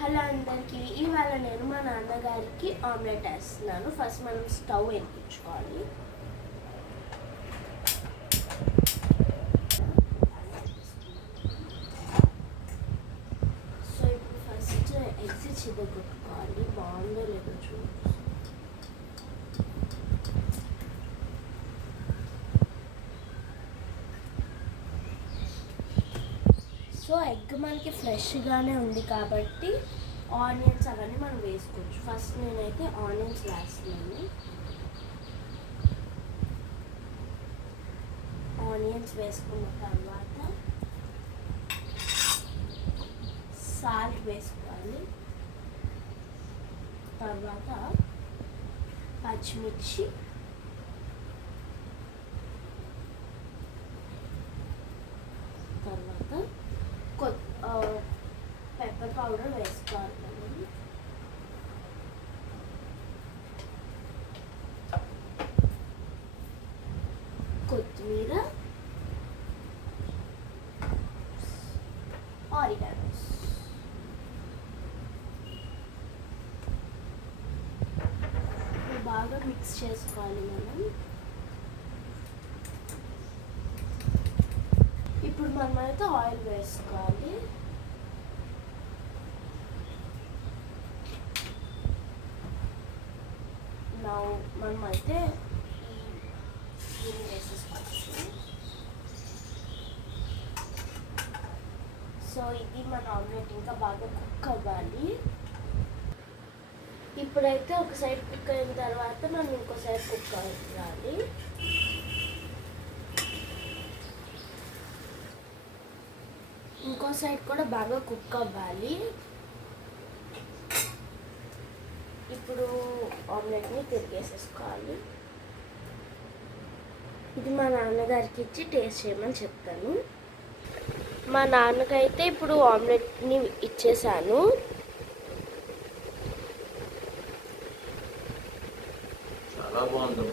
Hello అందరికీ, ఇవాళ నేను మా నాన్నగారికి ఆమ్లెట్ వేస్తున్నాను. ఫస్ట్ మనం స్టవ్ వెలిగించుకోవాలి. సో ఇప్పుడు ఫస్ట్ ఎగ్స్ చిదగొట్టుకోవాలి. బాగుందో లేదో చూడండి. సో ఎగ్ మనకి ఫ్రెష్గానే ఉంది కాబట్టి ఆనియన్స్ అవన్నీ మనం వేసుకోవచ్చు. ఫస్ట్ నేనైతే ఆనియన్స్ వేస్తున్నాను. ఆనియన్స్ వేసుకున్న తర్వాత సాల్ట్ వేసుకోవాలి. తర్వాత పచ్చిమిర్చి, తర్వాత పెప్పర్ పౌడర్ వేసుకోవాలి. కొత్తిమీర, ఆరిగానోస్, బాగా మిక్స్ చేసుకోవాలి మనం. ఇప్పుడు మనమైతే ఆయిల్ వేసుకోవాలి. మనమైతే దీన్ని వేసేసుకోవచ్చు. సో ఇది మన ఆమ్లెట్ ఇంకా బాగా కుక్ అవ్వాలి. ఇప్పుడైతే ఒక సైడ్ కుక్ అయిన తర్వాత మనం ఇంకో సైడ్ కుక్ అవ్వాలి. ఇంకో సైడ్ కూడా బాగా కుక్ అవ్వాలి. ఇప్పుడు ఆమ్లెట్ని తిరిగేసేసుకోవాలి. ఇది మా నాన్నగారికి ఇచ్చి టేస్ట్ చేయమని చెప్తాను. మా నాన్నకైతే ఇప్పుడు ఆమ్లెట్ని ఇచ్చేసాను. చాలా బాగుంది.